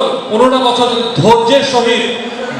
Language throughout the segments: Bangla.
পনেরোটা বছর ধৈর্যের সহিত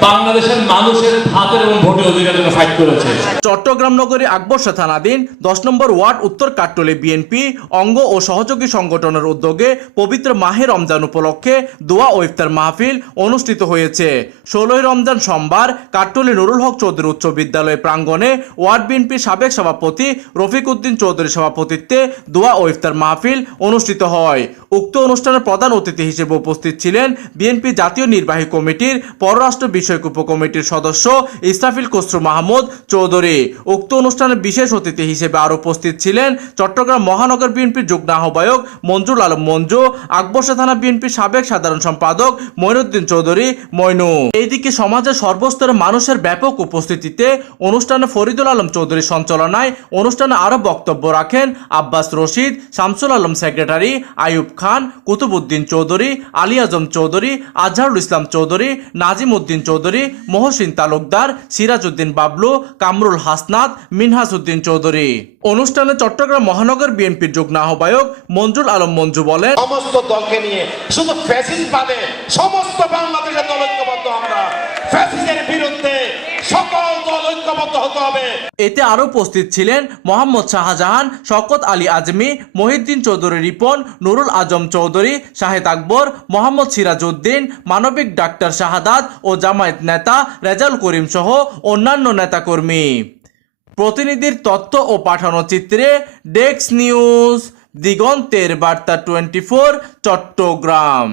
বাংলাদেশের মানুষের ভাতের এবং ভোটের অধিকারের জন্য ফাইট করেছে। চট্টগ্রাম নগরী আকবর্ষা থানাধীন দশ নম্বর ওয়ার্ড উত্তর কাট্টলে বিএনপি অঙ্গ ও সহযোগী সংগঠনের উদ্যোগে পবিত্র মাহে রমজান উপলক্ষে দোয়া ও ইফতার মাহফিল অনুষ্ঠিত হয়েছে। ষোলোই রমজান সোমবার কাট্টলি নুরুল হক চৌধুরী উচ্চ বিদ্যালয় প্রাঙ্গণে ওয়ার্ড বিএনপির সাবেক সভাপতি রফিক উদ্দিন চৌধুরীর সভাপতিত্বে দোয়া ও ইফতার মাহফিল অনুষ্ঠিত হয়। উক্ত অনুষ্ঠানের প্রধান অতিথি হিসেবে উপস্থিত ছিলেন বিএনপি জাতীয় নির্বাহী কমিটির পররাষ্ট্র বিষয়ক উপকমিটির সদস্য ইসরাফিল খসরু মাহমুদ চৌধুরী। উক্ত অনুষ্ঠানে বিশেষ অতিথি হিসেবে আরও উপস্থিত ছিলেন চট্টগ্রাম মহানগর বিএনপির যুগ্ম আহ্বায়ক মঞ্জুর আলম মঞ্জু আকবর্ষা থানা বিএনপির সাবেক সাধারণ সম্পাদক মঈনুদ্দিন চৌধুরী মইনু। এইদিকে সমাজের সর্বস্তরের মানুষের ব্যাপক উপস্থিতিতে অনুষ্ঠানে ফরিদুল আলম চৌধুরীর সঞ্চালনায় অনুষ্ঠানে আরও বক্তব্য রাখেন আব্বাস রশিদ, শামসুল আলম সেক্রেটারি, আইয়ুব খান কুতুবুদ্দিন চৌধুরী, আলী আজম চৌধুরী, আজহারুল ইসলাম চৌধুরী নাজিম উদ্দিন চৌধুরী মহসিন তালুকদার, সিরাজউদ্দিন বাবলু, কামরুল হাসনাত মিনহাসউদ্দিন চৌধুরী। অনুষ্ঠানে চট্টগ্রাম মহানগর বিএনপির যুগ্ম আহ্বায়ক মঞ্জুর আলম মঞ্জু বলেন, সমস্ত দলকে নিয়ে শুধু ফ্যাসিস্ট বাদে সমস্ত বাংলাদেশের দল ঐক্যবদ্ধ আমরা। ফ্যাসিস্টের ঐক্যবদ্ধ হতে হবে। এতে আরও উপস্থিত ছিলেন মোহাম্মদ শাহজাহান শকত আলী আজমি, মহিউদ্দিন চৌধুরী রিপন, নুরুল আজম চৌধুরী, শাহেদ আকবর, মোহাম্মদ সিরাজউদ্দিন, মানবিক ডাক্তার শাহাদাত ও জামায়াত নেতা রেজাল করিম সহ অন্যান্য নেতাকর্মী। প্রতিনিধির তথ্য ও পাঠানো চিত্রে ডেক্স নিউজ, দিগন্তের বার্তা টোয়েন্টি চট্টগ্রাম।